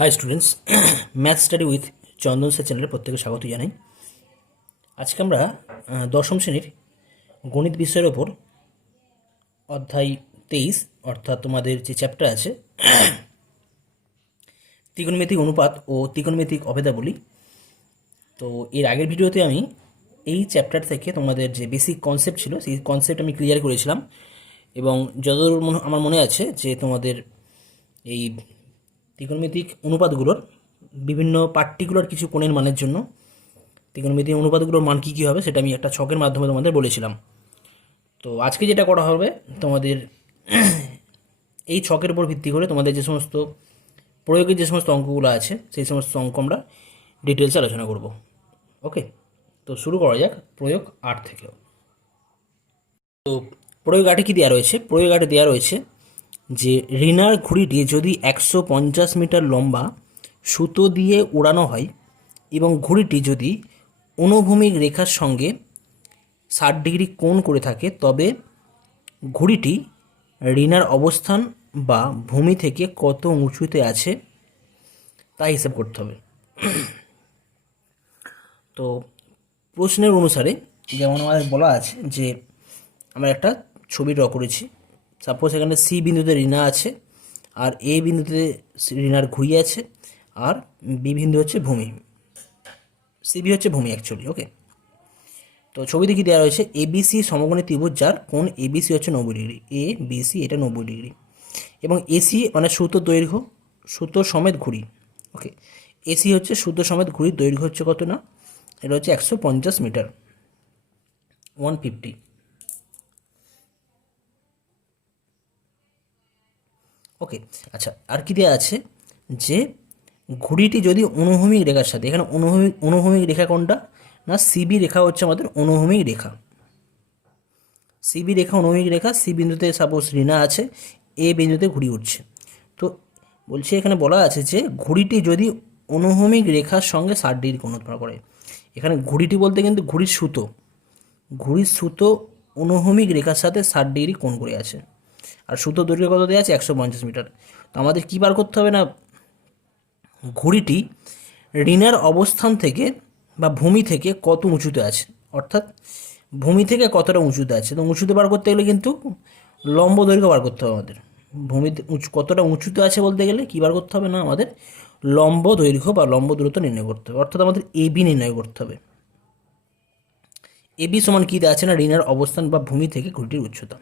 High students, math study with Chandan sir চ্যানেলে প্রত্যেকে স্বাগত জানাই। আজকে আমরা দশম শ্রেণীর গণিত বিষয়ের ওপর অধ্যায় 23 অর্থাৎ তোমাদের যে চ্যাপ্টার আছে ত্রিকোণমিতিক অনুপাত ও ত্রিকোণমিতিক অভেদাবলী। তো এর আগের ভিডিওতে আমি এই চ্যাপ্টার থেকে তোমাদের যে বেসিক কনসেপ্ট ছিল সেই কনসেপ্ট আমি ক্লিয়ার করেছিলাম, এবং যতদূর আমার মনে আছে যে তোমাদের এই ত্রিকোণমিতিক অনুপাতগুলোর বিভিন্ন পার্টিকুলার কিছু কোণের মানের জন্য ত্রিকোণমিতিক অনুপাতগুলোর মান কী কী হবে সেটা আমি একটা ছকের মাধ্যমে তোমাদের বলেছিলাম। তো আজকে যেটা করা হবে, তোমাদের এই ছকের উপর ভিত্তি করে তোমাদের যে সমস্ত প্রয়োগের যে সমস্ত অঙ্কগুলো আছে সেই সমস্ত অঙ্ক আমরা ডিটেলসে আলোচনা করব। ওকে, তো শুরু করা যাক প্রয়োগ 8 থেকে। তো প্রয়োগ 8-এ কী দেওয়া রয়েছে? প্রয়োগ 8-এ দেওয়া রয়েছে যে রিনার ঘুড়িটি যদি 150 মিটার লম্বা সুতো দিয়ে উড়ানো হয় এবং ঘুড়িটি যদি অনুভূমিক রেখার সঙ্গে 60 ডিগ্রি কোণ করে থাকে, তবে ঘুড়িটি রিনার অবস্থান বা ভূমি থেকে কত উঁচুতে আছে তা হিসাব করতে হবে। তো প্রশ্নের অনুসারে যেমন আমাদের বলা আছে যে আমরা একটা ছবি ড্র করেছি। সাপোজ এখানে সি বিন্দুতে রিনা আছে, আর এ বিন্দুতে রিনার ঘুড়ি আছে, আর বি বিন্দু হচ্ছে ভূমি, সিবি হচ্ছে ভূমি অ্যাকচুয়ালি। ওকে, তো ছবিতে কি দেওয়া রয়েছে? এবিসি সমকোণী ত্রিভুজ যার কোণ এবিসি হচ্ছে 90 ডিগ্রি, এ বিসি এটা 90 ডিগ্রি, এবং এসি মানে সুতোর দৈর্ঘ্য, সুতো সমেত ঘুড়ি। ওকে, এসি হচ্ছে সুতো সমেত ঘুড়ির দৈর্ঘ্য হচ্ছে কত না, এটা হচ্ছে 150 মিটার, 150। ওকে, আচ্ছা, আর কি দেওয়া আছে যে ঘুড়িটি যদি অনুভূমিক রেখার সাথে, এখানে অনুভূমিক রেখা কোনটা না, সিবি রেখা হচ্ছে আমাদের অনুভূমিক রেখা, সিবি রেখা অনুভূমিক রেখা। সি বিন্দুতে সাপোজ রিনা আছে, এ বিন্দুতে ঘুড়ি উঠছে। তো বলছে এখানে বলা আছে যে ঘুড়িটি যদি অনুভূমিক রেখার সঙ্গে 60 ডিগ্রি কোণ উৎপন্ন করে। এখানে ঘুড়িটি বলতে কিন্তু ঘুড়ির সুতো, ঘুড়ির সুতো অনুভূমিক রেখার সাথে 60 ডিগ্রি কোণ করে আছে, আর সুতো দৈর্ঘ্য কত দেওয়া আছে? 150 মিটার। তো আমাদের কী বার করতে হবে না, ঘুড়িটি রিনার অবস্থান থেকে বা ভূমি থেকে কত উঁচুতে আছে, অর্থাৎ ভূমি থেকে কতটা উঁচুতে আছে। তো উঁচুতে বার করতে গেলে কিন্তু লম্ব দৈর্ঘ্য বার করতে হবে আমাদের। ভূমিতে কতটা উঁচুতে আছে বলতে গেলে কী বার করতে হবে না, আমাদের লম্ব দৈর্ঘ্য বা লম্ব দূরত্ব নির্ণয় করতে হবে, অর্থাৎ আমাদের এবি নির্ণয় করতে হবে। এবি সমান কী দেওয়া আছে না, রিনার অবস্থান বা ভূমি থেকে ঘুড়িটির উচ্চতা।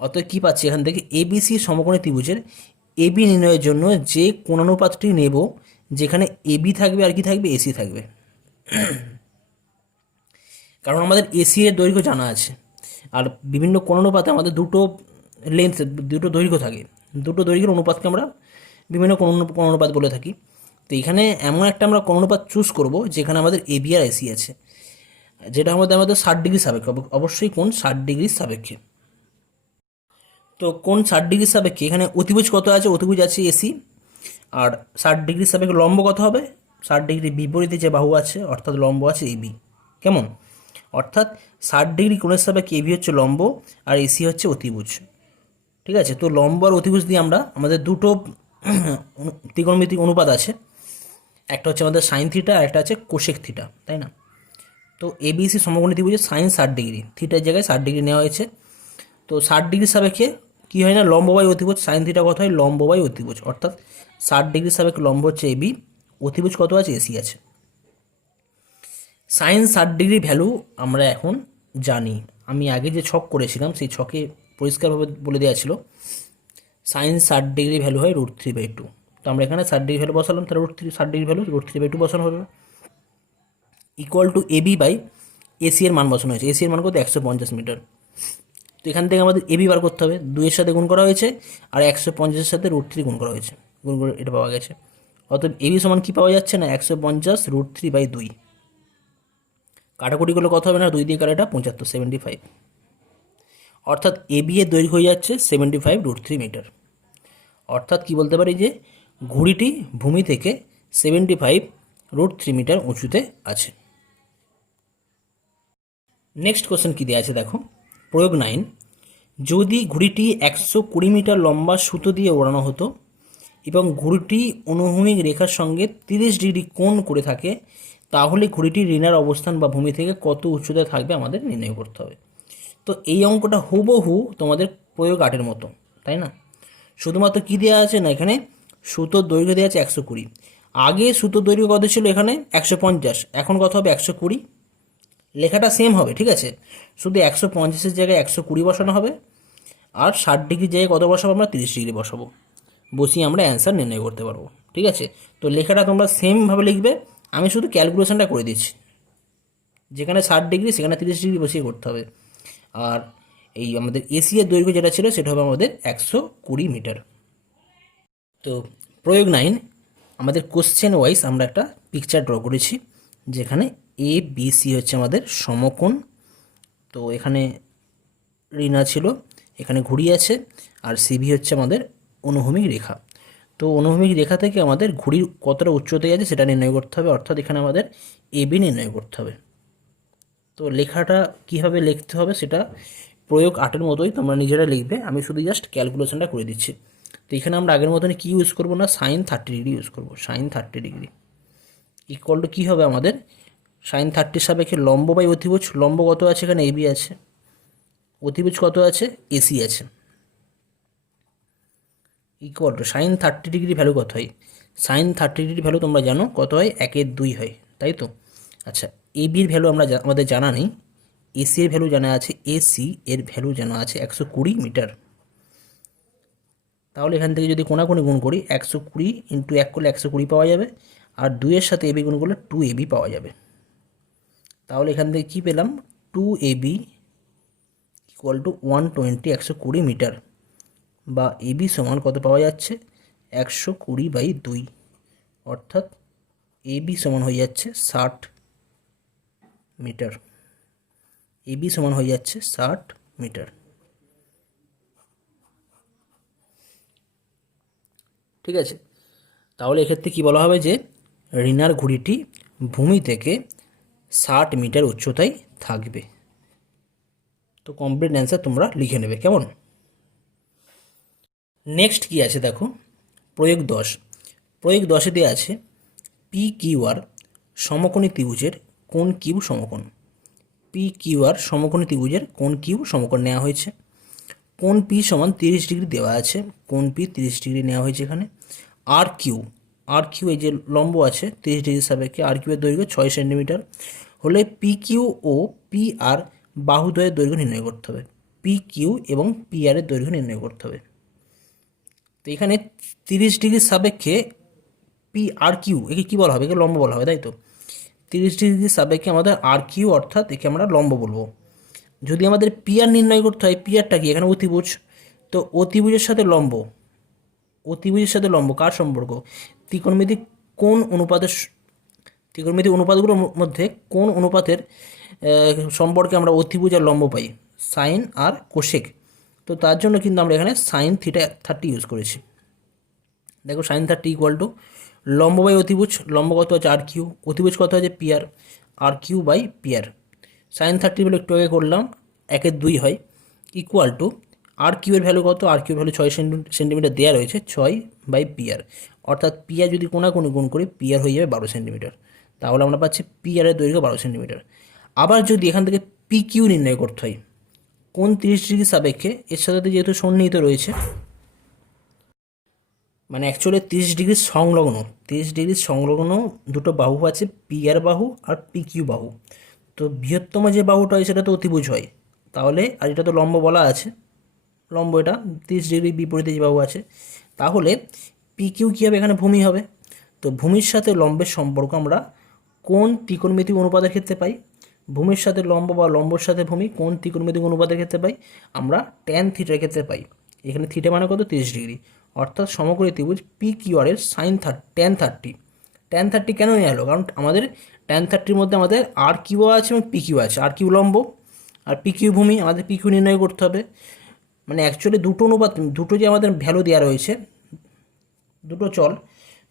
অতএব কী পাচ্ছি এখান থেকে, এবিসি সমকোণী ত্রিভুজের এবি নির্ণয়ের জন্য যে কোণানুপাতটি নেব, যেখানে এবি থাকবে আর কি থাকবে, এসি থাকবে। কারণ আমাদের এসি এর দৈর্ঘ্য জানা আছে, আর বিভিন্ন কোণানুপাতে আমাদের দুটো লেন্থ, দুটো দৈর্ঘ্য থাকে, দুটো দৈর্ঘ্যের অনুপাতকে আমরা বিভিন্ন কোণানুপাত বলে থাকি। তো এখানে এমন একটা আমরা কোণানুপাত চুজ করব যেখানে আমাদের এবি আর এসি আছে, যেটা আমাদের 60 ডিগ্রি সাপেক্ষে, অবশ্যই কোণ 60 ডিগ্রির সাপেক্ষে। তো কোণ 60 ডিগ্রির সাপেক্ষে এখানে অতিভুজ কত আছে? অতিভুজ আছে এসি, আর 60 ডিগ্রির সাপেক্ষে লম্ব কত হবে? 60 ডিগ্রি বিপরীতে যে বাহু আছে অর্থাৎ লম্ব আছে এবি। কেমন? অর্থাৎ 60 ডিগ্রি কোণের সাপেক্ষে এবি হচ্ছে লম্ব আর এসি হচ্ছে অতিভুজ। ঠিক আছে, তো লম্ব আর অতিভুজ দিয়ে আমরা আমাদের দুটো ত্রিকোণমিতিক অনুপাত আছে, একটা হচ্ছে আমাদের সাইন থিটা আর একটা আছে কোসেক থিটা, তাই না? তো এবিসি সমকোণী ত্রিভুজের সাইন 60 ডিগ্রি, থিটার জায়গায় 60 ডিগ্রি নেওয়া হয়েছে। তো 60 ডিগ্রি সাপেক্ষে কী হয় না, লম্ব বাই অতিভুজ, সাইন থিটা কত হয়? লম্ব বাই অতিভুজ, অর্থাৎ 60 ডিগ্রি সাপেক্ষে লম্ব হচ্ছে এবি, অতিভুজ কত আছে? এসি আছে। সাইন 60 ডিগ্রি ভ্যালু আমরা এখন জানি, আমি আগে যে ছক করেছিলাম সেই ছকে পরিষ্কারভাবে বলে দেওয়া ছিল সাইন 60 ডিগ্রি ভ্যালু হয় √3/2। তো আমরা এখানে 60 ডিগ্রি ভ্যালু বসালাম, তাহলে √3 60 ডিগ্রি ভ্যালু √3/2 বসানো হবে, equal to AB by AC এর মান বসানো হয়েছে। এসি এর মান কত? 150 মিটার। তো এখান থেকে আমাদের এবি বার করতে হবে, 2-এর সাথে গুণ করা হয়েছে, আর 150-এর সাথে √3 গুণ করা হয়েছে, গুণ করে এটা পাওয়া গেছে। অতএব এবি সমান কী পাওয়া যাচ্ছে না, 150 √3/2। কাটাকুটি করলে কত হবে না, 2 দিয়ে কাটাটা 75, 75। অর্থাৎ এবি এর দৈর্ঘ্য হয়ে যাচ্ছে 75 √3 মিটার। অর্থাৎ কি বলতে পারি যে ঘুড়িটি ভূমি থেকে 75 √3 মিটার উঁচুতে আছে। নেক্সট কোশ্চেন কী দেওয়া আছে দেখো, প্রয়োগ 9। যদি ঘুড়িটি 120 মিটার লম্বা সুতো দিয়ে ওড়ানো হতো এবং ঘুড়িটি অনুভূমিক রেখার সঙ্গে 30 ডিগ্রি কোণ করে থাকে, তাহলে ঘুড়িটি ঋণার অবস্থান বা ভূমি থেকে কত উচ্চতায় থাকবে আমাদের নির্ণয় করতে হবে। তো এই অঙ্কটা হুবহু তোমাদের প্রয়োগ 8-এর মতো, তাই না? শুধুমাত্র কী দেওয়া আছে না, এখানে সুতোর দৈর্ঘ্য দেওয়া আছে 120। আগে সুতোর দৈর্ঘ্য কত ছিল, এখানে 150, এখন কত হবে 120। লেখাটা সেম হবে, ঠিক আছে, শুধু 150-এর জায়গায় 120 বসানো হবে, আর 60 ডিগ্রির জায়গায় কত বসাবো আমরা, 30 ডিগ্রি বসাবো, বসিয়ে আমরা অ্যান্সার নির্ণয় করতে পারবো। ঠিক আছে, তো লেখাটা তোমরা সেমভাবে লিখবে, আমি শুধু ক্যালকুলেশনটা করে দিচ্ছি। যেখানে 60 ডিগ্রি সেখানে 30 ডিগ্রি বসিয়ে করতে হবে। আর এই আমাদের এসি এর দৈর্ঘ্য যেটা ছিল সেটা হবে আমাদের 120 মিটার। তো প্রয়োগ 9, আমাদের কোশ্চেন ওয়াইজ আমরা একটা পিকচার ড্র করেছি, যেখানে এ বি সি হচ্ছে আমাদের সমকোণ। তো এখানে ঋণা ছিল, এখানে ঘুড়ি আছে, আর সিবি হচ্ছে আমাদের অনুভূমিক রেখা। তো অনুভূমিক রেখা থেকে আমাদের ঘুড়ির কতটা উচ্চতায় আছে সেটা নির্ণয় করতে হবে, অর্থাৎ এখানে আমাদের এবি নির্ণয় করতে হবে। তো লেখাটা কীভাবে লিখতে হবে সেটা প্রয়োগ 8-এর মতোই তোমরা নিজেরা লিখবে, আমি শুধু জাস্ট ক্যালকুলেশনটা করে দিচ্ছি। তো এখানে আমরা আগের মতনই কী ইউজ করবো না, sin 30 ডিগ্রি ইউজ করবো। sin 30 ডিগ্রি ইকুয়াল টু কী হবে আমাদের, sin 30 সাপেক্ষে লম্ব বাই অতিভুজ, লম্ব কত আছে এখানে এবি আছে, অতিভুজ কত আছে এসি আছে, equal to sin 30 degree value কত হয়, sin 30 ডিগ্রি ভ্যালু তোমরা জানো কত হয়, 1/2 হয়, তাই তো? আচ্ছা, এবির ভ্যালু আমাদের জানা নেই, এসি এর ভ্যালু জানা আছে, এসি এর ভ্যালু জানা আছে 120 মিটার। তাহলে এখান থেকে যদি কোনাকুনি গুণ করি, 120 ইন্টু 1 করলে 120 পাওয়া যাবে, আর 2-এর সাথে এবি গুণ করলে 2ab পাওয়া যাবে। তাহলে এখান থেকে কী পেলাম, 2ab ইকুয়াল টু 120, 120 মিটার, বা এবি সমান কত পাওয়া যাচ্ছে, 120/2, অর্থাৎ এবি সমান হয়ে যাচ্ছে 60 মিটার। এবি সমান হয়ে যাচ্ছে 60 মিটার। ঠিক আছে, তাহলে এক্ষেত্রে কী বলা হবে, যে ঋণার ঘুড়িটি ভূমি থেকে 60 মিটার উচ্চতায় থাকবে। তো কমপ্লিট অ্যান্সার তোমরা লিখে নেবে, কেমন? নেক্সট কি আছে দেখো, প্রয়োগ 10। প্রয়োগ 10-এ দেওয়া আছে পি কিউ আর সমকোণী ত্রিভুজের কোণ কিউ সমকোণ। পি কিউ আর সমকোণী ত্রিভুজের কোণ কিউ সমকোণ নেওয়া হয়েছে। কোণ পি সমান 30 ডিগ্রি দেওয়া আছে, কোণ পি 30 ডিগ্রি নেওয়া হয়েছে এখানে। আর কিউ, আর কিউ এই যে লম্ব আছে 30 ডিগ্রির সাপেক্ষে, আর কিউ এর দৈর্ঘ্য 6 সেন্টিমিটার হলে P Q O P R বাহুদ্বয়ের দৈর্ঘ্য নির্ণয় করতে হবে। পি কিউ এবং পি আর এর দৈর্ঘ্য নির্ণয় করতে হবে। তো এখানে 30 ডিগ্রির সাপেক্ষে পি আর কিউ, একে কী বলা হবে, একে লম্ব বলা হবে, তাই তো? 30 ডিগ্রির সাপেক্ষে আমাদের আর কিউ, অর্থাৎ একে আমরা লম্ব বলবো। যদি আমাদের পি আর নির্ণয় করতে হয়, পি আরটা কি, এখানে অতিভুজ, তো অতিভুজের সাথে লম্ব, অতিভুজের সাথে লম্ব কার সম্পর্ক, ত্রিকোণমিতিক কোণ অনুপাতের, ত্রিকোণমিতিক অনুপাতগুলোর মধ্যে কোণ অনুপাতের সম্পর্কে আমরা অতিভুজ আর লম্ব পাই, সাইন আর কোশেক। তো তার জন্য কিন্তু আমরা এখানে সাইন থিটা 30 ইউজ করেছি। দেখো সাইন 30 ইকুয়াল টু লম্ব বাই অতিভুজ, লম্ব কত আছে আর কিউ, অতিভুজ কত আছে P R Q by P R. Sine 30 বলে একটু আগে করলাম, 1/2 হয়, ইকুয়াল টু আর কিউ এর ভ্যালু কত, আর কিউ ভ্যালু 6 সেন্টিমিটার দেওয়া রয়েছে, 6/পি আর, অর্থাৎ পি আর যদি কোনাকুনি গুণ করি পি আর হয়ে যাবে 12 সেন্টিমিটার। তাহলে আমরা পাচ্ছি পি আর এর দৈর্ঘ্য 12 সেন্টিমিটার। আবার যদি এখান থেকে পি কিউ নির্ণয় করতে হয়, কোণ 30 ডিগ্রি সাপেক্ষে এর সাথে যেহেতু সন্নিহিত রয়েছে, মানে অ্যাকচুয়ালি 30 ডিগ্রির সংলগ্ন, 30 ডিগ্রির সংলগ্ন দুটো বাহু আছে, পি আর বাহু আর পি কিউ বাহু। তো বৃহত্তম যে বাহুটা হয় সেটা তো অতিভুজ হয়, তাহলে আর এটা তো লম্ব বলা আছে, লম্ব এটা 30 ডিগ্রি বিপরীতে যে বাহু আছে, তাহলে পি কিউ কী হবে, এখানে ভূমি হবে। তো ভূমির সাথে লম্বের সম্পর্ক আমরা কোন ত্রিকোণমিতিক অনুপাতের ক্ষেত্রে পাই, ভূমির সাথে লম্ব বা লম্বর সাথে ভূমি কোন ত্রিকোণমিতিক অনুপাতের ক্ষেত্রে পাই, আমরা ট্যান থিটার ক্ষেত্রে পাই। এখানে থিটা মানে কত, 30 ডিগ্রি, অর্থাৎ সমকোণী ত্রিভুজ পি কিউ আর এর সাইন ট্যান 30। ট্যান 30 কেন নিয়ে এলো, কারণ আমাদের ট্যান 30-র মধ্যে আমাদের আর কিউ আছে এবং পি কিউ আছে, আর কিউ লম্ব আর পি কিউ ভূমি, আমাদের পি কিউ নির্ণয় করতে হবে। মানে অ্যাকচুয়ালি দুটো অনুপাত, দুটো যে আমাদের ভ্যালু দেওয়া রয়েছে,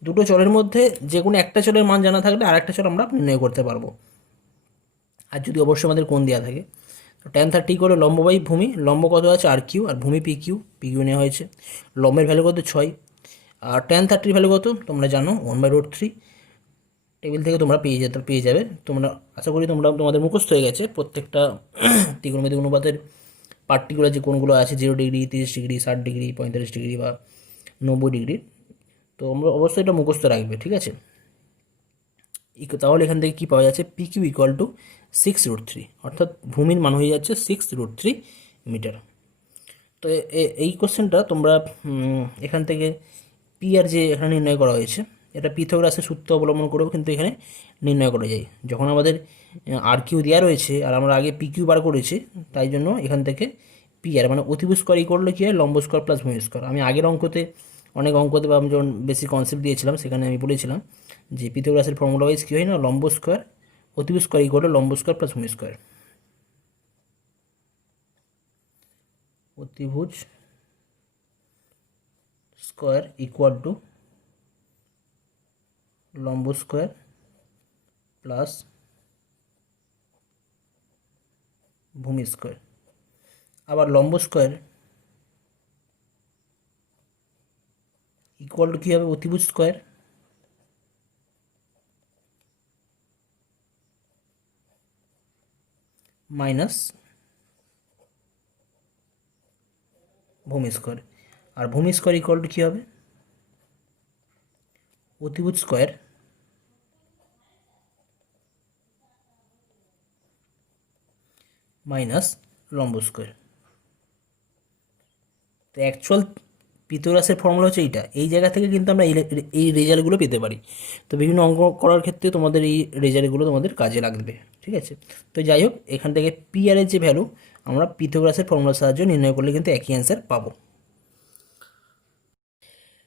দুটো চলের মধ্যে যে কোনো একটা চলের মান জানা থাকলে আর একটা চল আমরা নির্ণয় করতে পারবো, আর যদি অবশ্যই আমাদের কোণ দেওয়া থাকে। তো ট্যান 30 করে লম্ব বাই ভূমি, লম্ব কত আছে আর কিউ, আর ভূমি পি কিউ নেওয়া হয়েছে, লম্বের ভ্যালু কত 6, আর tan30 ভ্যালু কত তোমরা জানো, 1/√3। টেবিল থেকে তোমরা পেয়ে যাবে। তোমরা আশা করি তোমাদের মুখস্থ হয়ে গেছে প্রত্যেকটা ত্রিকোণমিতিক অনুপাতের পার্টিকুলার যে কোণগুলো আছে, 0 ডিগ্রি, 30 ডিগ্রি, 60 ডিগ্রি, 45 ডিগ্রি বা 90 ডিগ্রি। তো আমরা অবশ্যই এটা মুখস্থ রাখবে, ঠিক আছে। তাহলে এখান থেকে কী পাওয়া যাচ্ছে, PQ = 6√3, অর্থাৎ ভূমির মান হয়ে যাচ্ছে 6√3 মিটার। তো এই কোশ্চেনটা তোমরা এখান থেকে পি আর যে এখানে নির্ণয় করা হয়েছে, এটা পিথাগোরাসের সূত্র অবলম্বন করেও কিন্তু এখানে নির্ণয় করা যায়। যখন আমাদের RQ দেওয়া রয়েছে আর আমরা আগে PQ বার করেছি, তাই জন্য এখান থেকে PR মানে অতিভুজ স্কোয়ার করলে কী হয়, লম্ব স্কোয়ার প্লাস ভূমি স্কোয়ার। আমি আগের অনেক অঙ্কতে বা আমি যখন বেশি কনসেপ্ট দিয়েছিলাম সেখানে আমি বলেছিলাম যে পিথাগোরাসের ফর্মুলা ওয়াইজ কী হয় না, লম্ব স্কোয়ার অতিভুজ স্কোয়ার করলে লম্ব স্কোয়ার প্লাস ভূমি স্কোয়ার। অতিভুজ স্কোয়ার ইকুয়াল টু লম্ব স্কোয়ার প্লাস ভূমি স্কোয়ার। আবার লম্ব স্কোয়ার ইকুয়াল টু কী হবে, অতিভুজ স্কোয়ার মাইনাস ভূমি স্কোয়ার। আর ভূমি স্কোয়ার ইকুয়াল টু কী হবে, অতিভুজ স্কোয়ার মাইনাস লম্ব স্কোয়ার। তো অ্যাকচুয়াল পিথাগোরাসের ফর্মুলা হচ্ছে এইটা। এই জায়গা থেকে কিন্তু আমরা এই রেজাল্টগুলো পেতে পারি। তো বিভিন্ন অঙ্ক করার ক্ষেত্রে তোমাদের এই রেজাল্টগুলো তোমাদের কাজে লাগবে, ঠিক আছে। তো যাই হোক, এখান থেকে PR এর যে ভ্যালু আমরা পিথাগোরাসের ফর্মুলার সাহায্যে নির্ণয় করলে কিন্তু একই অ্যান্সার পাবো।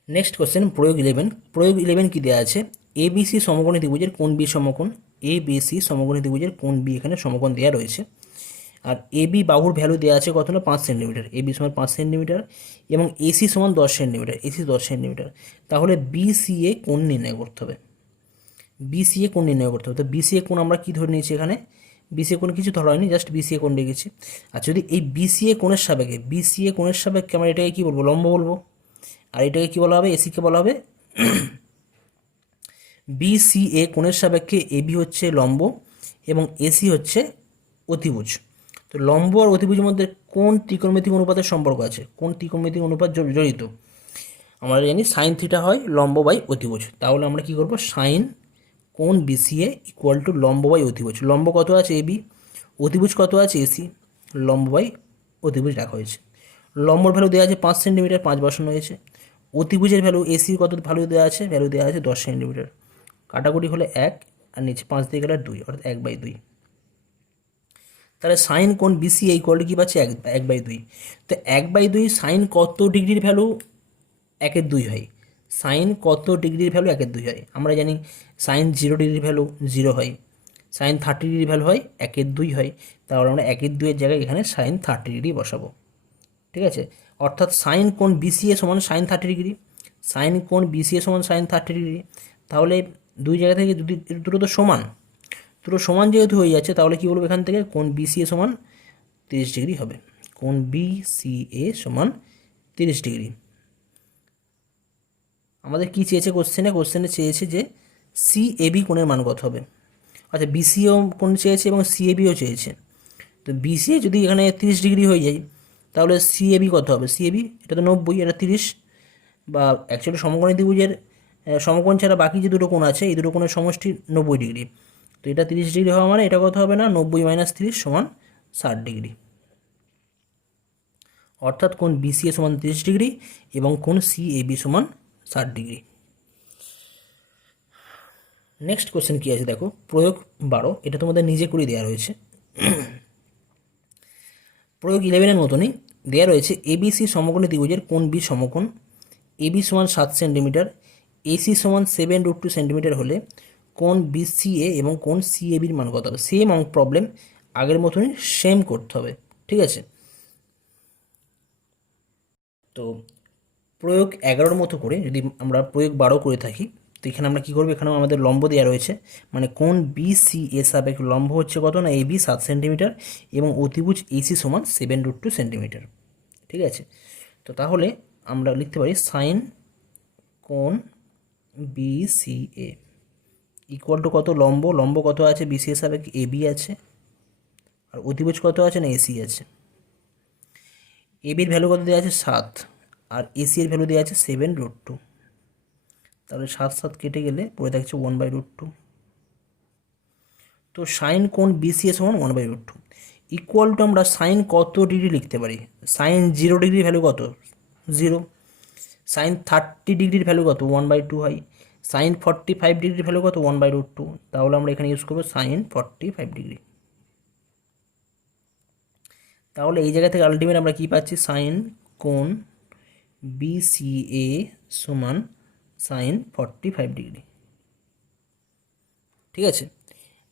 নেক্সট কোশ্চেন, প্রয়োগ 11। প্রয়োগ 11 কী দেওয়া আছে, ABC সমকোণী ত্রিভুজের কোণ B সমকোণ, ABC সমকোণী ত্রিভুজের কোণ B এখানে সমকোণ দেওয়া রয়েছে। আর AB বাহুর ভ্যালু দেওয়া আছে কত না, 5 সেন্টিমিটার। AB সমান 5 সেন্টিমিটার এবং AC সমান 10 সেন্টিমিটার। AC 10 centimetre. তাহলে BCA কোণ নির্ণয় করতে হবে। BCA কোণ নির্ণয় করতে হবে। তো BCA কোণ আমরা কী ধরে নিয়েছি এখানে, BCA কোণ কিছু ধরা হয়নি, জাস্ট BCA কোণ লিখেছি। আর যদি এই BCA কোণের সাপেক্ষে আমরা এটাকে কী বলবো, লম্ব বলবো। আর এটাকে কী বলা হবে, এসিকে বলা হবে BCA কোণের সাপেক্ষে AB হচ্ছে লম্ব এবং AC হচ্ছে অতিভুজ। তো লম্ব আর অতিভুজের মধ্যে কোন ত্রিকোণমিতিক অনুপাতের সম্পর্ক আছে, কোন ত্রিকোণমিতিক অনুপাত জড়িত, আমরা জানি সাইন থিটা হয় লম্ব বাই অতিভুজ। তাহলে আমরা কি করব, সাইন কোণ BCA ইকুয়াল টু লম্ব বাই অতিভুজ। লম্ব কত আছে AB, অতিভুজ কত আছে AC, লম্ব বাই অতিভুজ রাখা হয়েছে। লম্বর ভ্যালু দেওয়া আছে 5 সেন্টিমিটার, 5 বসানো হয়েছে। অতিভুজের ভ্যালু AC কত ভ্যালু দেওয়া আছে, ভ্যালু দেওয়া আছে 10 সেন্টিমিটার। কাটাকুটি হলে 1 আর নিচে 5 দিয়ে গেলে 2, অর্থাৎ 1/2। তাহলে সাইন কোণ BCA ইকুয়াল টু কী পাচ্ছে, 1/2। তো 1/2 সাইন কত ডিগ্রির ভ্যালু 1/2 হয়, সাইন কত ডিগ্রির ভ্যালু 1/2 হয়। আমরা জানি সাইন 0 ডিগ্রির ভ্যালু 0 হয়, সাইন 30 ডিগ্রির ভ্যালু হয় 1/2 হয়। তাহলে আমরা 1/2 এর জায়গায় এখানে সাইন 30 ডিগ্রি বসাবো, ঠিক আছে। অর্থাৎ সাইন কোণ BCA সমান সাইন 30 ডিগ্রি, সাইন কোণ BCA সমান সাইন 30 ডিগ্রি। তাহলে দুই জায়গা থেকে দুটো তো সমান, দুটো সমান যেহেতু হয়ে যাচ্ছে, তাহলে কী বলবো এখান থেকে, কোণ BCA সমান 30 ডিগ্রি হবে। কোণ BCA সমান 30 ডিগ্রি। আমাদের কী চেয়েছে কোশ্চেনে চেয়েছে যে CAB কোণের মান কত হবে। আচ্ছা, BCA কোণ চেয়েছে এবং CABও চেয়েছে। তো BCA যদি এখানে 30 ডিগ্রি হয়ে যায়, তাহলে CAB কত হবে, CAB এটা তো 90, এটা 30, বা অ্যাকচুয়ালি সমকোণী ত্রিভুজের সমকোণ ছাড়া বাকি যে দুটো কোণ আছে, এই দুটো কোণের সমষ্টি 90 ডিগ্রি। তো এটা 30 ডিগ্রি হওয়া মানে এটা কত হবে না, 90 - 30 সমান 60 ডিগ্রি। অর্থাৎ কোণ BCA সমান 30 ডিগ্রি এবং কোণ CAB সমান 60 ডিগ্রি। নেক্সট কোশ্চেন কী আছে দেখো, প্রয়োগ 12। এটা তোমাদের নিজে করে দেওয়া রয়েছে। প্রয়োগ 11-এর মতনই দেওয়া রয়েছে, ABC সমকোণী ত্রিভুজের কোণ B সমকোণ, AB সমান 7 সেন্টিমিটার, AC সমান 7√2 সেন্টিমিটার হলে কোণ BCA এবং কোণ CABর মান কত হবে। সেম প্রবলেম আগের মতনই সেম করতে হবে, ঠিক আছে। তো প্রয়োগ 11-র মতো করে যদি আমরা প্রয়োগ 12 করে থাকি, তো এখানে আমরা কী করবো, এখানেও আমাদের লম্ব দেওয়া রয়েছে, মানে কোণ BCA সাপেক্ষে লম্ব হচ্ছে কত না, AB 7 সেন্টিমিটার এবং অতিভুজ AC সমান 7√2 সেন্টিমিটার, ঠিক আছে। তো তাহলে আমরা লিখতে পারি সাইন কোণ বিসিএ ইকুয়াল টু কত, লম্ব, লম্ব কত আছে বিসি এর সাপেক্ষে এবি আছে, আর অতিভুজ কত আছে না এসি আছে। এবির ভ্যালু কত দেওয়া আছে 7, আর এসি এর ভ্যালু দেওয়া আছে 7√2। তাহলে 7 7 কেটে গেলে পড়ে থাকছে 1/√2। তো সাইন কোণ বিসিএ সমান 1/√2 ইকুয়াল টু আমরা সাইন কত ডিগ্রি লিখতে পারি, সাইন 0 ডিগ্রির ভ্যালু কত 0, সাইন 30 ডিগ্রির ভ্যালু কত 1/2 হয়, সাইন 45 ডিগ্রির ভ্যালু কত 1/√2। তাহলে আমরা এখানে ইউজ করবো সাইন 45 ডিগ্রি। তাহলে এই জায়গা থেকে আলটিমেট আমরা কি পাচ্ছি, সাইন কোণ বিসিএ সমান সাইন 45 ডিগ্রি। ঠিক আছে,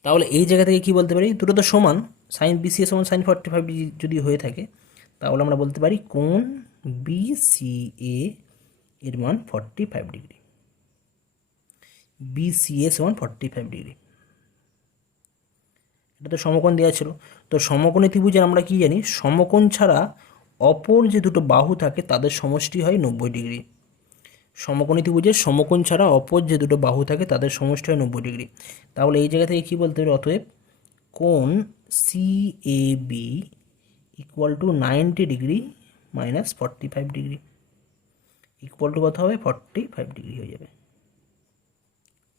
তাহলে এই জায়গা থেকে কি বলতে পারি, দুটো তো সমান, সাইন বিসিএ সমান সাইন 45 ডিগ্রি যদি হয়ে থাকে তাহলে আমরা বলতে পারি কোণ বিসিএ এর মান 45 ডিগ্রি, বিসিএ সমান 45 ডিগ্রি। এটা তো সমকোণ দেওয়া ছিল। তো সমকোণী ত্রিভুজের আমরা কি জানি, সমকোণ ছাড়া অপর যে দুটো বাহু থাকে তাদের সমষ্টি হয় 90 ডিগ্রি। সমকোণী ত্রিভুজের সমকোণ ছাড়া অপর যে দুটো বাহু থাকে তাদের সমষ্টি হয় 90 ডিগ্রি। তাহলে এই জায়গা থেকে কী বলতে পারি, অতএব কোণ CAB equal to 90 degree minus 45 degree equal to কত হবে 45 ডিগ্রি হয়ে যাবে।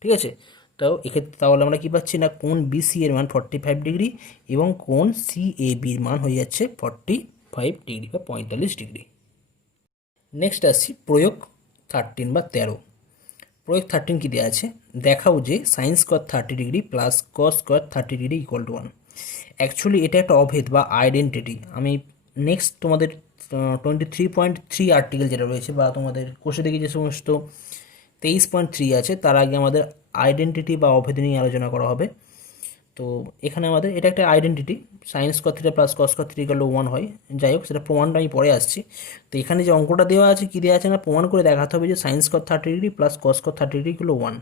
ঠিক আছে, তো এক্ষেত্রে তাহলে আমরা কী পাচ্ছি না, কোণ বিসি এর মান 45 ডিগ্রি এবং কোণ সিএবির মান হয়ে যাচ্ছে 45 ডিগ্রি বা 45 ডিগ্রি। নেক্সট আসছি প্রয়োগ 13 বা 13। প্রয়োগ 13 কী দেওয়া আছে, দেখাও যে sign square 30 degree plus cos square 30 degree equal to 1। Actually এটা একটা অভেদ বা আইডেন্টিটি। আমি নেক্সট তোমাদের 23.3 আর্টিকেল যেটা রয়েছে বা তোমাদের কোষে দেখি যে সমস্ত 23.3 আছে তার আগে আমাদের আইডেন্টিটি বা অভেদ নিয়ে আলোচনা করা হবে। তো এখানে আমাদের এটা একটা identity, sine square theta plus cos square three equal to 1 হয়। যাই হোক, সেটা প্রমাণটা আমি পরে আসছি। তো এখানে যে অঙ্কটা দেওয়া আছে কী দেওয়া আছে না, প্রমাণ করে দেখাতে হবে যে sign square 30 degree plus cos square 30 degree equal to 1।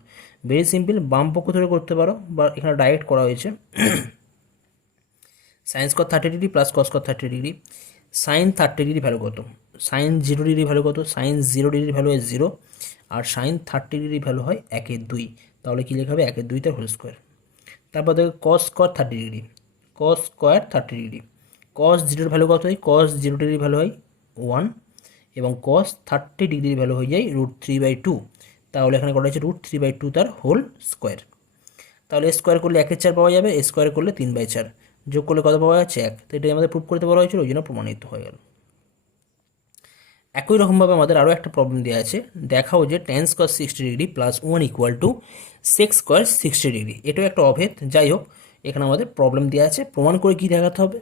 Very simple, বাম পক্ষ ধরে করতে পারো বা এখানে ডাইরেক্ট করা হয়েছে। Sine square 30 degree plus cos square 30 degree, sine 30 degree value কত, সাইন 0 ডিগ্রি ভ্যালু কত, সাইন 0 ডিগ্রি ভ্যালু হয় 0, আর সাইন 30 ডিগ্রি ভ্যালু হয় 1/2। তাহলে কী লেখা হবে 1/2 তার হোল স্কোয়ার। তারপর দেখো cos square 30 degree, cos square 30 degree, cos 0 value কত হয়, কস 0 ডিগ্রি ভ্যালু হয় 1 এবং কস 30 ডিগ্রির ভ্যালু হয়ে যায় √3/2। তাহলে এখানে করা হয়েছে √3/2 তার হোল স্কোয়ার। তাহলে স্কোয়ার করলে 1/4 পাওয়া যাবে, স্কোয়ার করলে 3/4, যোগ করলে কত পাওয়া যাচ্ছে 1। তো এটাই আমাদের প্রুভ করতে বলা হয়েছিল, ওই জন্য প্রমাণিত হয়ে গেল। একই রকমভাবে আমাদের আরও একটা প্রবলেম দেওয়া আছে, দেখাও যে tan square 60 degree plus 1 equal to sec square 60 degree. এটাও একটা অভেদ। যাই হোক, এখানে আমাদের প্রবলেম দেওয়া আছে, প্রমাণ করে কি দেখাতে হবে।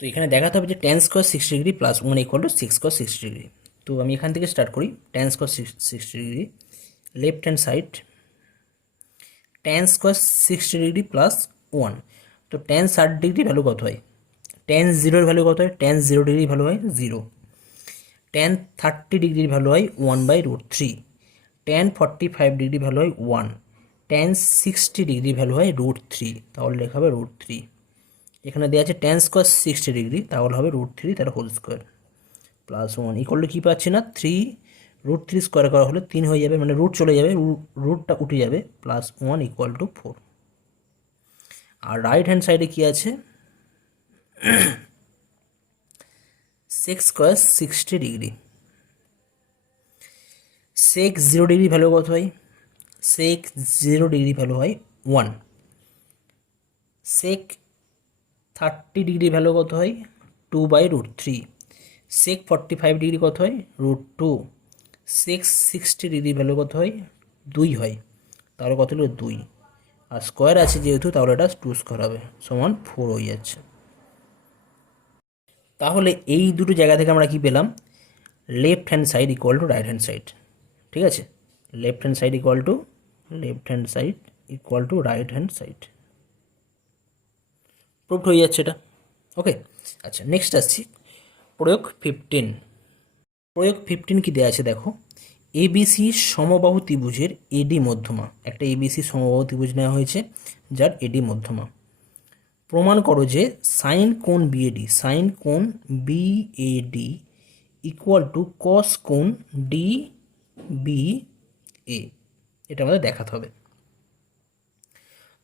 তো এখানে দেখাতে হবে যে tan square 60 degree plus 1 equal to sec square 60 degree. তো আমি এখান থেকে স্টার্ট করি, tan square 60 degree left hand side, tan square 60 degree plus 1। তো tan 60 ডিগ্রি ভ্যালু কত হয়, tan 0 এর ভ্যালু কত হয়, tan 0 ডিগ্রি ভ্যালু হয় 0, tan 30 ডিগ্রির ভ্যালু হয় 1/√3, tan 45 ডিগ্রি ভ্যালু হয় 1, tan 60 ডিগ্রি ভ্যালু হয় √3। তাহলে লেখা হবে √3। এখানে দেওয়া আছে tan স্কোয়ার 60 ডিগ্রি, তাহলে হবে √3 তার whole square plus 1 equal to কী পাচ্ছি না 3, √3 স্কোয়ার করা হলে 3 হয়ে যাবে, মানে রুট চলে যাবে, রুটটা উঠে যাবে, প্লাস 1 ইকুয়াল টু 4। আর রাইট হ্যান্ড সাইডে কী আছে, sec square 60 degree, sec 0 degree value কত হয়, সেক 0 ডিগ্রি ভ্যালু হয় 1, সেক 30 ডিগ্রি ভ্যালু কত হয় 2/√3, সেক 45 ডিগ্রি কত হয় √2, সেক 60 ডিগ্রি ভ্যালু কত হয় 2 হয়। তাহলে কত হলো 2, আর স্কোয়ার আছে যেহেতু তাহলে এটা 2 স্কোয়ার হবে, সমান 4 হয়ে যাচ্ছে। তাহলে এই দুটো জায়গা থেকে আমরা কি পেলাম, left hand side equal to right hand side. ঠিক আছে, left hand side equal to right hand side, proved হয়ে যাচ্ছে এটা। ওকে, আচ্ছা নেক্সট আসছি প্রয়োগ 15। প্রয়োগ 15 কি দেওয়া আছে দেখো, এবিসি সমবাহু ত্রিভুজের এডি মধ্যমা, একটা এবিসি সমবাহু ত্রিভুজ নেওয়া হয়েছে যার এডি মধ্যমা। প্রমাণ করো যে সাইন কোণ বিএডি ইকুয়াল টু কস কোণ ডি বি এ, এটা আমাদের দেখাতে হবে।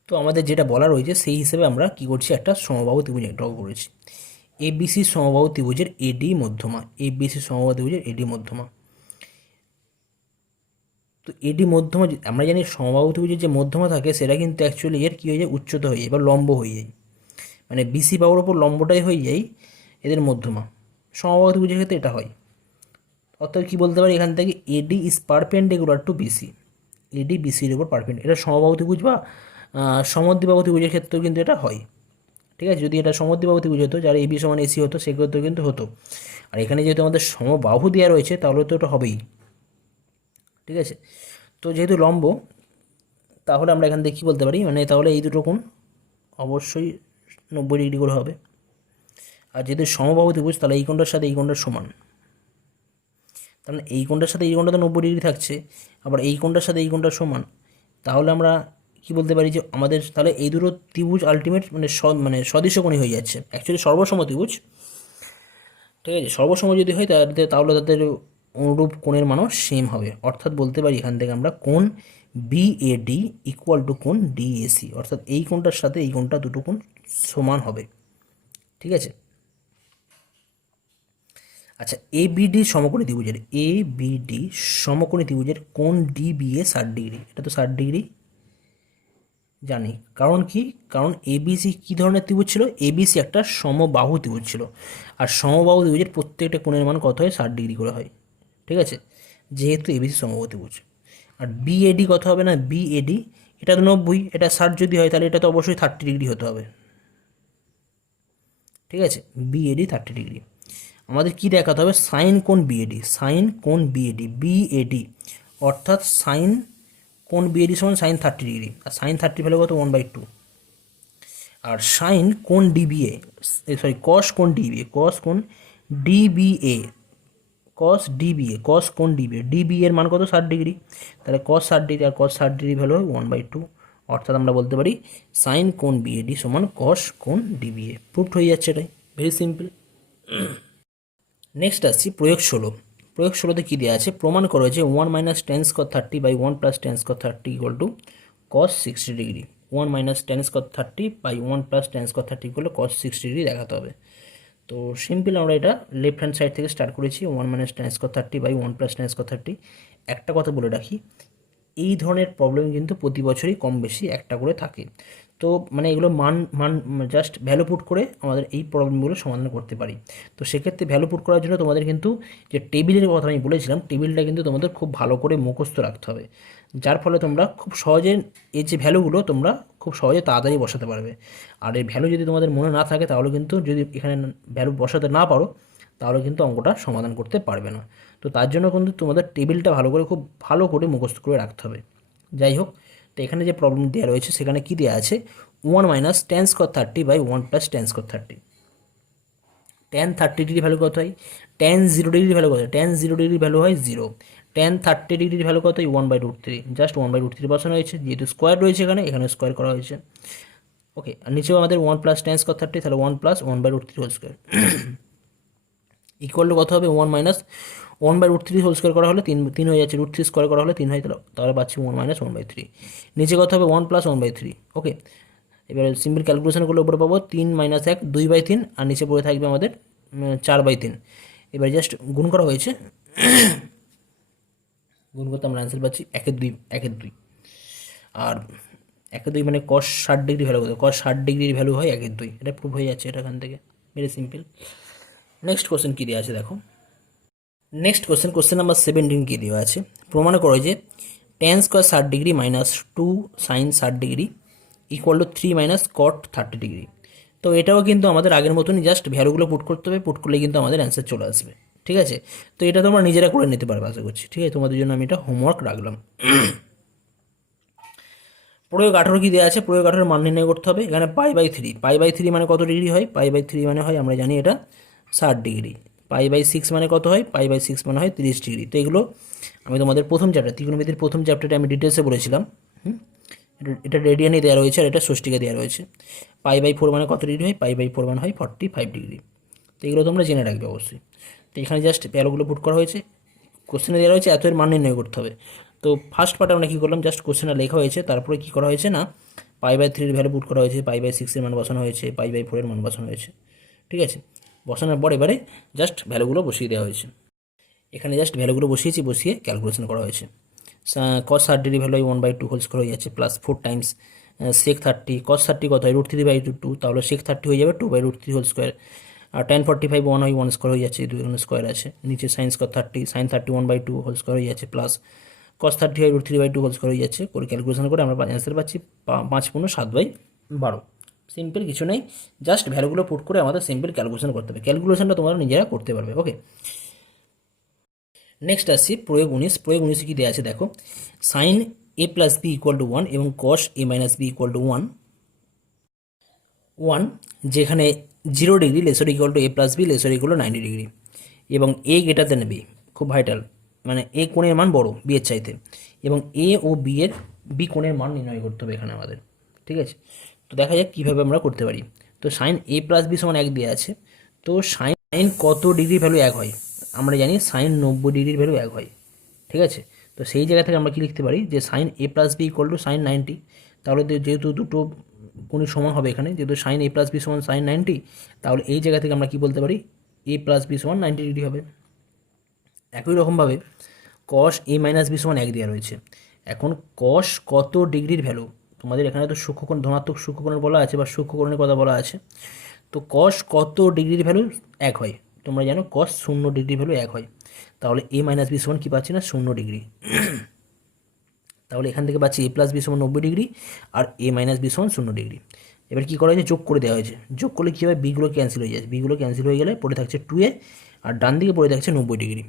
তো আমাদের যেটা বলা রয়েছে সেই হিসেবে আমরা কি করছি, একটা সমবাহু ত্রিভুজ ড্র করেছি। এবিসি সমবাহু ত্রিভুজের এডি মধ্যমা, এবিসি সমবাহু ত্রিভুজের এডি মধ্যমা। তো এডি মধ্যমা আমরা জানি সমবাহু ত্রিভুজের যে মধ্যমা থাকে সেটা কিন্তু অ্যাকচুয়ালি এর কী হয়ে যায়, উচ্চতা হয়ে যায় বা লম্ব হয়ে যায়, মানে বিসি বাহুর ওপর লম্বটাই হয়ে যায় এদের মধ্যমা। সমবাহু ত্রিভুজের ক্ষেত্রে এটা হয়। অর্থাৎ কী বলতে পারি এখান থেকে, AD is perpendicular to BC, AD বিসির উপর পারপেন্ডিকুলার। এটা সমবাহু ত্রিভুজ বা সমদ্বিবাহু ত্রিভুজের ক্ষেত্রেও কিন্তু এটা হয়। ঠিক আছে, যদি এটা সমদ্বিবাহু ত্রিভুজ হতো, যার এবি সমান এসি হতো, সেক্ষেত্রেও কিন্তু হতো। আর এখানে যেহেতু আমাদের সমবাহু দেওয়া রয়েছে তাহলে তো এটা হবেই। ঠিক আছে, তো যেহেতু লম্ব, তাহলে আমরা এখান থেকে কী বলতে পারি, মানে তাহলে এই দুটো কোণ অবশ্যই 90 ডিগ্রি করে হবে। আর যেহেতু সমবাহু ত্রিভুজ তাহলে এই কোণটার সাথে এই কোণটার সমান, তাহলে এই কোণটার সাথে এই কোণটা তো 90 ডিগ্রি থাকছে, আবার এই কোণটার সাথে এই কোণটার সমান। তাহলে আমরা কি বলতে পারি যে আমাদের তাহলে এই দুটো ত্রিভুজ আলটিমেট মানে সদৃশকোণী হয়ে যাচ্ছে, অ্যাকচুয়ালি সর্বসম ত্রিভুজ। ঠিক আছে, সর্বসম যদি হয় তাহলে তাদের অনুরূপ কোণের মানও সেম হবে। অর্থাৎ বলতে পারি এখান থেকে আমরা কোণ বিএডি ইকুয়াল টু কোণ ডিএসি, অর্থাৎ এই কোণটার সাথে এই কোণটা দুটো কোণ সমান হবে। ঠিক আছে, আচ্ছা, এবিডি সমকোণী ত্রিভুজের, এবিডি সমকোণী ত্রিভুজের কোণ ডিবিএ 60 ডিগ্রি, এটা তো 60 ডিগ্রি জানি। কারণ কি, কারণ এবিসি কী ধরনের ত্রিভুজ ছিল, এবিসি একটা সমবাহু ত্রিভুজ ছিল, আর সমবাহু ত্রিভুজের প্রত্যেকটা কোণের মান কত হয়, 60 ডিগ্রি করে হয়। ঠিক আছে, যেহেতু এবিসি সমবাহু ত্রিভুজ। আর বিএডি কত হবে না, বিএডি এটা তো 90, এটা 60 যদি হয় তাহলে এটা তো অবশ্যই 30 ডিগ্রি হতে হবে। ঠিক আছে, বিএডি 30 ডিগ্রি। আমাদের কি দেখাতে হবে, সাইন কোণ বিএডি, সাইন কোণ বিএডি, বিএডি অর্থাৎ সাইন কোণ বিএডি সমান সাইন 30 ডিগ্রি, আর সাইন 30 ভ্যালু কত 1/2। আর সাইন কোণ ডিবিএ, সরি কস কোণ ডিবিএ, কস কোণ ডিবিএ, কস ডিবিএ, কস কোণ ডিবিএ, ডিবি এর মান কত 60 ডিগ্রি, তাহলে কস 60 ডিগ্রি আর কস 60 ডিগ্রি ভ্যালু হয় 1/2। অর্থাৎ আমরা বলতে পারি সাইন কোণ বিএডি সমান কস কোণ ডিবিএ। প্রুফড হয়ে যাচ্ছে, এটাই ভেরি সিম্পল। নেক্সট আসছি প্রয়োগ 16। প্রয়োগ 16তে কী দেওয়া আছে, প্রমাণ করা যে 1 - tan square 30 by 1 + tan square 30 equal to cos 60 degree. 1 - tan square 30 by 1 + tan square 30 equal to cos 60 degree দেখাতে হবে। তো সিম্পল আমরা এটা লেফট হ্যান্ড সাইড থেকে স্টার্ট করেছি, 1 - tan square 30 by 1 + tan square 30। একটা কথা বলে রাখি, এই ধরনের প্রবলেম কিন্তু প্রতি বছরই কম বেশি একটা করে থাকে। তো মানে এগুলো মান মান জাস্ট ভ্যালু পুট করে আমাদের এই প্রবলেমগুলো সমাধান করতে পারি। তো সেক্ষেত্রে ভ্যালু পুট করার জন্য তোমাদের কিন্তু যে টেবিলের কথা আমি বলেছিলাম, টেবিলটা কিন্তু তোমাদের খুব ভালো করে মুখস্থ রাখতে হবে, যার ফলে তোমরা খুব সহজে এই যে ভ্যালুগুলো তোমরা খুব সহজে তাড়াতাড়ি বসাতে পারবে। আর এই ভ্যালু যদি তোমাদের মনে না থাকে তাহলে কিন্তু, যদি এখানে ভ্যালু বসাতে না পারো তাহলে কিন্তু অঙ্কটা সমাধান করতে পারবে না। তো তার জন্য কিন্তু তোমাদের টেবিলটা ভালো করে খুব ভালো করে মুখস্থ করে রাখতে হবে। যাই হোক, তো এখানে যে প্রবলেম দেওয়া রয়েছে সেখানে কি দেওয়া আছে, 1 - tan square 30 by 1 + tan square 30। tan 30 degree value কত হয়, tan 0 ডিগ্রি ভ্যালু কত হয়, tan 0 ডিগ্রি ভ্যালু হয় 0। tan 30 ডিগ্রির ভ্যালু কত হয় 1/√3, জাস্ট 1/√3 বসানো হয়েছে, যেহেতু স্কোয়ার রয়েছে এখানে, এখানে স্কোয়ার করা হয়েছে। ওকে, আর নিচেও আমাদের 1 + tan স্কয়ার 30, তাহলে 1 + 1/√3 হোল স্কোয়ার ইকুয়াল টু কত হবে, 1 - 1/√3 হোল স্কোয়ার করা হলে 3 হয়ে যাচ্ছে, √3 স্কোয়ার করা হলে 3 হয়, তাহলে পাচ্ছি 1 - 1/3। নিচে কত হবে 1 + 1/3। ওকে, এবার সিম্পল ক্যালকুলেশন করলে উপরে পাবো 3 - 1 2/3, আর নিচে পড়ে থাকবে আমাদের 4/3। এবার জাস্ট গুণ করা হয়েছে, গুণ করতে আমরা অ্যান্সার পাচ্ছি 1/2, 1/2। আর 1/2 মানে cos 60 ডিগ্রি ভ্যালু কত, cos 60 ডিগ্রির ভ্যালু হয় 1/2, এটা প্রুভ হয়ে যাচ্ছে এটা এখান থেকে, ভেরি সিম্পল। নেক্সট কোশ্চেন কী দেওয়া আছে দেখো, নেক্সট কোশ্চেন নাম্বার 17 কী দেওয়া আছে, প্রমাণ করো যে tan square 60 degree minus 2 sin 60 degree equal to 3 - cot 30 degree. তো এটাও কিন্তু আমাদের আগের মতনই, জাস্ট ভ্যালুগুলো পুট করতে হবে, পুট করলে কিন্তু আমাদের অ্যান্সার চলে আসবে। ঠিক আছে, তো এটা তোমরা নিজেরা করে নিতে পারবে আশা করছি। ঠিক আছে, তোমাদের জন্য আমি এটা হোমওয়ার্ক রাখলাম। প্রয়োগ 18 কী দেওয়া আছে, প্রয়োগ 18 মান নির্ণয় করতে হবে। এখানে π/3, π/3 মানে কত ডিগ্রি হয়, π/3 মানে হয় আমরা জানি এটা 60 ডিগ্রি। π/6 মানে কত হয়, π/6 মানে হয় 30 ডিগ্রি। তো এগুলো আমি তোমাদের প্রথম চ্যাপ্টার ত্রিকোণমিতির প্রথম চ্যাপ্টারে আমি ডিটেলসে বলেছিলাম। এটা রেডিয়ানে দেওয়া রয়েছে আর এটা ষষ্ঠীকে দেওয়া রয়েছে। π/4 মানে কত ডিগ্রি হয়, π/4 মানে হয় 45 ডিগ্রি। তো এগুলো তোমরা জেনে রাখবে অবশ্যই। তো এখানে জাস্ট ভ্যালুগুলো পুট করা হয়েছে, কোশ্চেনে দেওয়া হয়েছে এত এর মান নির্ণয় করতে হবে। তো ফার্স্ট পার্টে আমরা কী করলাম, জাস্ট কোশ্চেনে লেখা হয়েছে, তারপরে কী করা হয়েছে না π/3 ভ্যালু পুট করা হয়েছে, π/6 মান বসানো হয়েছে, π/4 মান বসানো হয়েছে। ঠিক আছে, বসানোর পর এবারে জাস্ট ভ্যালুগুলো বসিয়ে দেওয়া হয়েছে। এখানে জাস্ট ভ্যালুগুলো বসিয়ে ক্যালকুলেশন করা হয়েছে। cos 30 ভ্যালু 1/2 হোল স্কোয়ার হয়ে যাচ্ছে, প্লাস 4 টাইমস sec 30, cos 30 কত হয় √3/2, তাহলে sec 30 হয়ে যাবে 2/√3 হোল স্কোয়ার। আর tan 45 1 হয় 1 স্কোয়ার হয়ে যাচ্ছে, 2 স্কোয়ার আছে নিচে, sin square 30 sin 30 1/2 whole square হয়ে যাচ্ছে, প্লাস cos 30 হয় √3/2 হোল স্কোয়ার হয়ে যাচ্ছে। করে ক্যালকুলেশন করে আমরা অ্যান্সার পাচ্ছি 5 × 7/12। সিম্পল কিছু নেই, জাস্ট ভ্যালুগুলো পুট করে আমাদের সিম্পল ক্যালকুলেশন করতে হবে। ক্যালকুলেশনটা তোমরা নিজেরা করতে পারবে। ওকে, নেক্সট আসছি প্রয়োগ 19। প্রয়োগ 19 কি দেওয়া আছে দেখো, sine a plus B equal to 1 এবং cos a minus B equal to 1, যেখানে 0 degree lesser equal to a plus B lesser equal to 90 degree, এবং a গ্রেটার দেন বি, খুব ভাইটাল, মানে a কোণের মান বড় b এর চাইতে, এবং a ও b এর বি কোণের মান নির্ণয় করতে হবে এখানে আমাদের। ঠিক আছে, তো দেখা যাক কীভাবে আমরা করতে পারি। তো সাইন a প্লাস বি সমান 1 দেওয়া আছে, তো সাইন কত ডিগ্রি ভ্যালু 1 হয়, আমরা জানি সাইন 90 ডিগ্রির ভ্যালু 1 হয়। ঠিক আছে, তো সেই জায়গা থেকে আমরা কি লিখতে পারি যে sine a plus B equal to sine 90, তাহলে যেহেতু দুটো কোণই সমান হবে এখানে, যেহেতু সাইন a প্লাস বি সমান সাইন 90, তাহলে এই জায়গা থেকে আমরা কি বলতে পারি a প্লাস বি সমান 90 ডিগ্রি হবে। একই রকমভাবে কস a মাইনাস বি সমান 1 দেওয়া রয়েছে। এখন কস কত ডিগ্রির ভ্যালু, তোমাদের এখানে তো সূক্ষ্মকোণ, ধনাত্মক সূক্ষ্মকোণের বলা আছে বা সূক্ষ্মকোণের কথা বলা আছে, তো কস কত ডিগ্রির ভ্যালু 1 হয়, তোমরা জানো কস 0 ডিগ্রি ভ্যালু 1 হয়, তাহলে a মাইনাস বি সমান কী পাচ্ছি না 0 ডিগ্রি। তাহলে এখান থেকে পাচ্ছি a প্লাস বি সমান 90 ডিগ্রি আর a মাইনাস বি সমান 0 ডিগ্রি। এবার কী করা হয়েছে, যোগ করে দেওয়া হয়েছে, যোগ করলে কী হবে, বিগুলো ক্যান্সেল হয়ে যাচ্ছে, বিগুলো ক্যান্সেল হয়ে গেলে পড়ে থাকছে 2a, আর ডান দিকে পড়ে থাকছে 90 ডিগ্রি।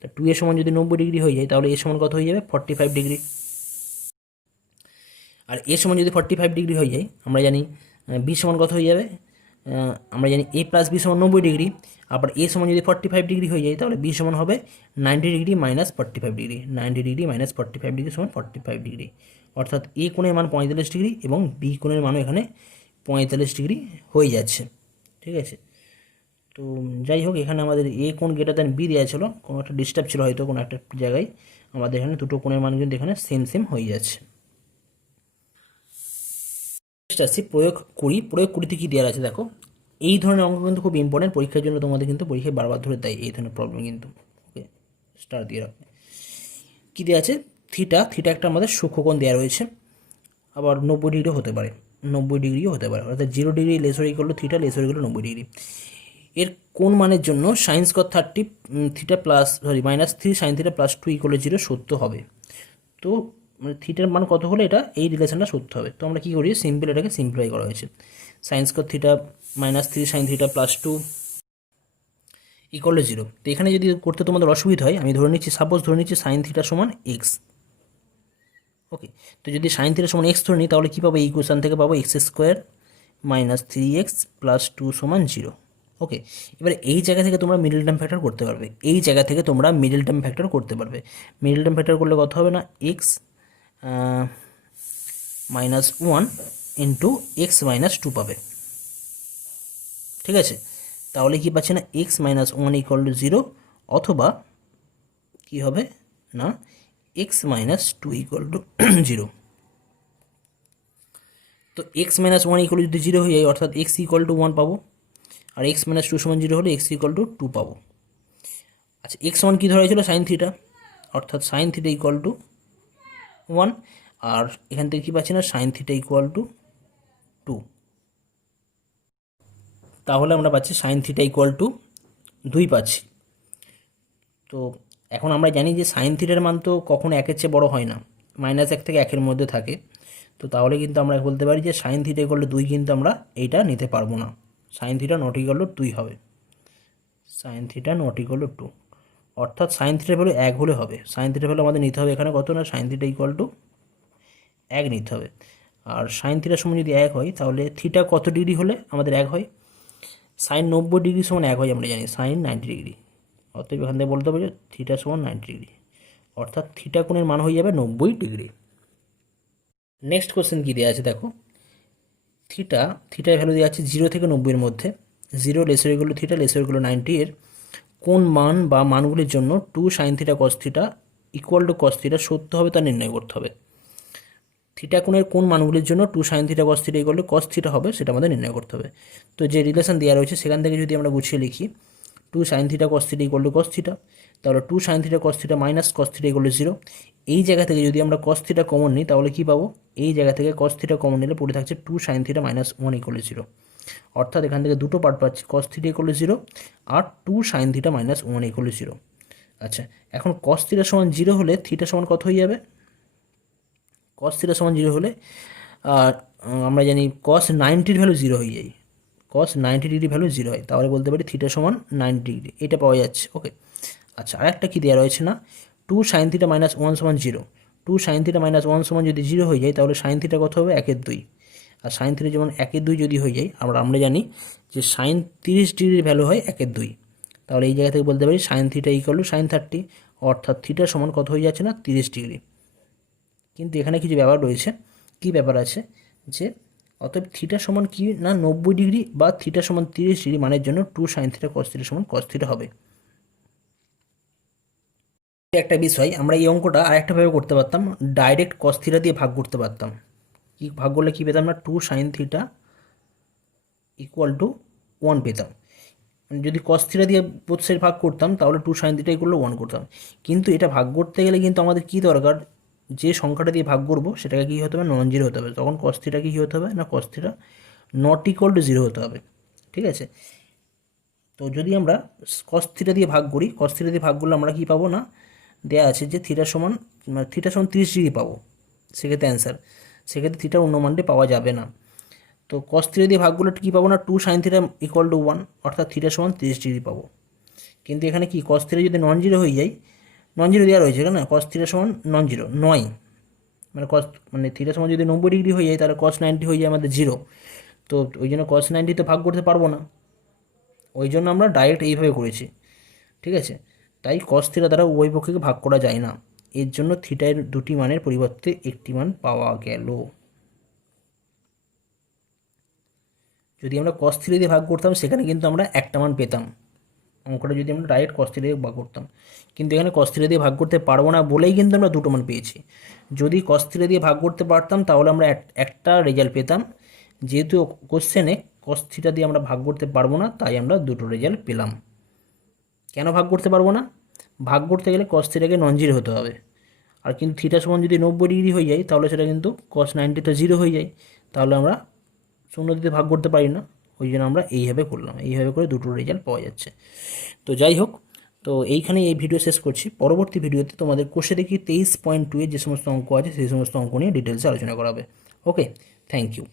তা 2a সমান যদি 90 ডিগ্রি হয়ে যায়, তাহলে a সমান কত হয়ে যাবে 45 ডিগ্রি, আর a সমান যদি 45 ডিগ্রি হয়ে যায়, আমরা জানি b সমান কত হয়ে যাবে, আমরা জানি a প্লাস বি সমান 90 ডিগ্রি, আবার a সমান যদি 45 ডিগ্রি হয়ে যায়, তাহলে b সমান হবে 90 degree minus 45 degree, 90 degree minus 45 degree সমান 45 ডিগ্রি, অর্থাৎ a কোণের মান 45 ডিগ্রি এবং b কোণের মানও এখানে 45 ডিগ্রি হয়ে যাচ্ছে। ঠিক আছে, তো যাই হোক, এখানে আমাদের a কোণ গ্রেটার দ্যান b দেওয়া ছিল, কোনো একটা ডিস্টার্ব ছিল হয়তো কোনো একটা জায়গায়, আমাদের এখানে দুটো কোণের মান কিন্তু এখানে সেম সেম হয়ে যাচ্ছে। নেক্সট আসছি প্রয়োগ 20। প্রয়োগ 20তে কী দেওয়া আছে দেখো, এই ধরনের অঙ্ক কিন্তু খুব ইম্পর্টেন্ট, পরীক্ষার জন্য তোমাদের কিন্তু পরীক্ষায় বারবার ধরে দেয় এই ধরনের প্রবলেম কিন্তু। ওকে, স্টার দিয়ে রাখবে। কী দেওয়া আছে, থিটা একটা আমাদের সূক্ষ্মকোণ দেওয়া রয়েছে, আবার 90 ডিগ্রিও হতে পারে, 90 ডিগ্রিও হতে পারে, অর্থাৎ 0 degree lesser equal two theta, lesser equal to 90 degree. এর কোন মানের জন্য sign square 30 theta plus minus 3 sine theta plus 2 equal to 0 সত্য হবে। তো মানে থিটার মান কত হলে এটা এই রিলেশনটা সত্য হবে। তো আমরা কী করি, সিম্পল এটাকে সিম্পলিফাই করা হয়েছে, sine square theta minus 3 sine theta plus 2 equal to 0। তো এখানে যদি করতে তোমাদের অসুবিধা হয়, আমি ধরে নিচ্ছি, সাপোজ ধরে নিচ্ছি সাইন থিটা সমান এক্স। ওকে, তো যদি সাইন থিটা সমান এক্স ধরে নিই, তাহলে কী পাবো, এই ইকুয়েশন থেকে পাবো x square minus 3x plus 2 সমান 0। ওকে, এবার এই জায়গা থেকে তোমরা মিডল টার্ম ফ্যাক্টর করতে পারবে, এই জায়গা থেকে তোমরা মিডল টার্ম ফ্যাক্টর করতে পারবে। মিডল টার্ম ফ্যাক্টর করলে কত হবে না, x minus 1 into x minus 2 পাবে। ঠিক আছে, তাহলে কি পাচ্ছে না এক্স মাইনাস 1 ইকুয়াল টু 0, অথবা কি হবে না এক্স মাইনাস 2 ইকুয়াল টু 0। তো এক্স মাইনাস 1 ইকুয়াল যদি 0 হয়ে যায়, অর্থাৎ এক্স ইকুয়াল টু 1 পাবো, আর এক্স মাইনাস 2 সমান 0 হলে এক্স ইকুয়াল টু 2 পাবো। আচ্ছা, এক্স সমান কী ধরা হয়েছিল, সাইন থিটা, অর্থাৎ সাইন থিটা ইকুয়াল টু 1, আর এখান থেকে কী পাচ্ছি না সাইন থিটা ইকুয়াল টু 2, তাহলে আমরা পাচ্ছি সাইন থিটা ইকুয়াল টু 2 পাচ্ছি। তো এখন আমরা জানি যে সাইন থিটার মান তো কখনো 1-এর চেয়ে বড় হয় না, -1 থেকে 1-এর মধ্যে থাকে। তো তাহলে কিন্তু আমরা বলতে পারি যে সাইন থিটা ইকুয়াল টু 2, কিন্তু আমরা এইটা নিতে পারবো না, sine theta not equal to 2 হবে, sine theta not equal to 2, অর্থাৎ সাইন থিটার ভ্যালু 1 হলে হবে। সাইন থিটার ভ্যালু আমাদের নিতে হবে এখানে কত না, সাইন থিটা ইকুয়াল টু 1 নিতে হবে। আর সাইন থিটার সময় যদি 1 হয়, তাহলে থিটা কত ডিগ্রি হলে আমাদের 1 হয়, সাইন 90 ডিগ্রি সমান 1 হয়, আমরা জানি সাইন 90 ডিগ্রি, অতএব এখান থেকে বলতে হবে যে থিটা সমান 90 ডিগ্রি, অর্থাৎ থিটা কোণের মান হয়ে যাবে 90 ডিগ্রি। নেক্সট কোশ্চেন কী দেওয়া আছে দেখো, থিটার ভ্যালু দেওয়া আছে 0 থেকে 90-এর মধ্যে, 0 laser equal to theta, laser equal to 90 এর কোন মান বা মানগুলির জন্য 2 sin theta cos theta equal to cos theta সত্য হবে তা নির্ণয় করতে হবে। থিটা কোণের কোন মানগুলির জন্য 2 sin theta cos theta equal to cos theta হবে সেটা আমাদের নির্ণয় করতে হবে। তো যে রিলেশন দেওয়া রয়েছে সেখান থেকে যদি আমরা গুছিয়ে লিখি 2 sin theta cos theta equal to cos theta, তাহলে 2 sin theta cos theta minus cos theta equal to 0। এই জায়গা থেকে যদি আমরা cos থিটা কমন নিই তাহলে কী পাবো, এই জায়গা থেকে cos থিটা কমন নিলে পড়ে থাকছে 2 sin theta minus 1 equal to 0। অর্থাৎ এখান থেকে দুটো পার্ট পাচ্ছি, cos থিটা ইকুয়াল টু 0 আর 2 sin theta minus 1 equal to 0। আচ্ছা, এখন cos থিটা সমান 0 হলে থিটা সমান কত হয়ে যাবে? cos থিটা সমান 0 হলে আর আমরা জানি cos 90 ভ্যালু 0 হয়ে যায়, cos 90 ডিগ্রি ভ্যালু 0 হয়, তাহলে বলতে পারি থিটা সমান 90 ডিগ্রি, এটা পাওয়া যাচ্ছে। ওকে, আচ্ছা আরেকটা কি দেওয়া রয়েছে না, 2 sin থিটা মাইনাস 1 সমান 0। 2 sin থিটা মাইনাস 1 সমান যদি 0 হয়ে যায় তাহলে sin থিটা কত হবে? 1/2। আর sin থিটা যেমন 1/2 যদি হয়ে যায়, আমরা জানি যে sin 30 ডিগ্রির ভ্যালু হয় 1/2। তাহলে এই জায়গা থেকে বলতে পারি sin theta equal two sin 30, অর্থাৎ থিটা সমান কত হয়ে যাচ্ছে না? 30 ডিগ্রি। কিন্তু এখানে কিছু ব্যাপার রয়েছে, কি ব্যাপার আছে যে অতএব থিটা সমান কি না 90 ডিগ্রি বা থিটা সমান 30 ডিগ্রি মানের জন্য 2 sin থিটা cos থিটা সমান cos থিটা হবে। একটা বিষয়, আমরা এই অঙ্কটা আরেকটা ভাবে করতে পারতাম, ডাইরেক্ট cos থিটা দিয়ে ভাগ করতে পারতাম। কি ভাগ করলে কি পেতাম না? 2 sin থিটা ইকুয়াল টু 1 পেতাম। যদি cos থিটা দিয়ে বোথ সাইড ভাগ করতাম তাহলে 2 sin থিটা ইকুয়াল টু 1 করতাম। কিন্তু এটা ভাগ করতে গেলে কিন্তু আমাদের কি দরকার, যে সংখ্যাটা দিয়ে ভাগ করব সেটাকে কী হতে হবে? নন জিরো হতে হবে। তখন cos থিটা কী হতে হবে না? cos theta not equal to 0 হতে হবে। ঠিক আছে, তো যদি আমরা cos থিটা দিয়ে ভাগ করি, cos থিটা দিয়ে ভাগ করলে আমরা কি পাবো না, দেওয়া আছে যে থিটা সমান 30 ডিগ্রি পাবো, সেক্ষেত্রে অ্যান্সার, সেক্ষেত্রে থিটার অন্য মানটি পাওয়া যাবে না। তো cos থিটা দিয়ে ভাগ করলে কী পাবো না? 2 sin থিটা ইকুয়াল টু 1, অর্থাৎ থিটা সমান 30 ডিগ্রি পাবো। কিন্তু এখানে কি cos থিটা যদি নন জিরো হয়ে যায়, নন জিরো দেওয়া রয়েছে কেন? cos থিটা সমান নন জিরো নয়, মানে থিটা সমান যদি 90 ডিগ্রি হয়ে যায় তাহলে cos 90 হয়ে যায় আমাদের 0। তো ওই জন্য cos 90 তো ভাগ করতে পারবো না, ওই জন্য আমরা ডাইরেক্ট এইভাবে করেছি। ঠিক আছে, তাই cos থিটা দ্বারা উভয় পক্ষকে ভাগ করা যায় না, এর জন্য থিটার দুটি মানের পরিবর্তে একটি মান পাওয়া গেল। যদি আমরা cos থিটা দিয়ে ভাগ করতাম সেখানে কিন্তু আমরা একটা মান পেতাম, অঙ্কটা যদি আমরা ডাইরেক্ট cos থিটা দিয়ে ভাগ করতাম। কিন্তু এখানে cos থিটা দিয়ে ভাগ করতে পারবো না বলেই কিন্তু আমরা দুটো মান পেয়েছি। যদি cos থিটা দিয়ে ভাগ করতে পারতাম তাহলে আমরা একটা রেজাল্ট পেতাম। যেহেতু কোশ্চেনে cos থিটা দিয়ে আমরা ভাগ করতে পারবো না, তাই আমরা দুটো রেজাল্ট পেলাম। কেন ভাগ করতে পারবো না? ভাগ করতে গেলে cos থিটাকে নন জিরো হতে হবে, আর কিন্তু থিটা সমান যদি 90 ডিগ্রি হয়ে যায় তাহলে সেটা কিন্তু cos 90 তো 0 হয়ে যায়, তাহলে আমরা 0 দিয়ে ভাগ করতে পারি না। ওই জন্য আমরা এইভাবে করলাম, এইভাবে করে দুটো রেজাল্ট পাওয়া যাচ্ছে। তো যাই হোক, তো এইখানে এই ভিডিও শেষ করছি। পরবর্তী ভিডিওতে তোমাদের কোষে দেখি 23.2 এর যে সমস্ত অঙ্ক আছে সেই সমস্ত অঙ্ক নিয়ে ডিটেলসে আলোচনা করা হবে। ওকে, থ্যাংক ইউ।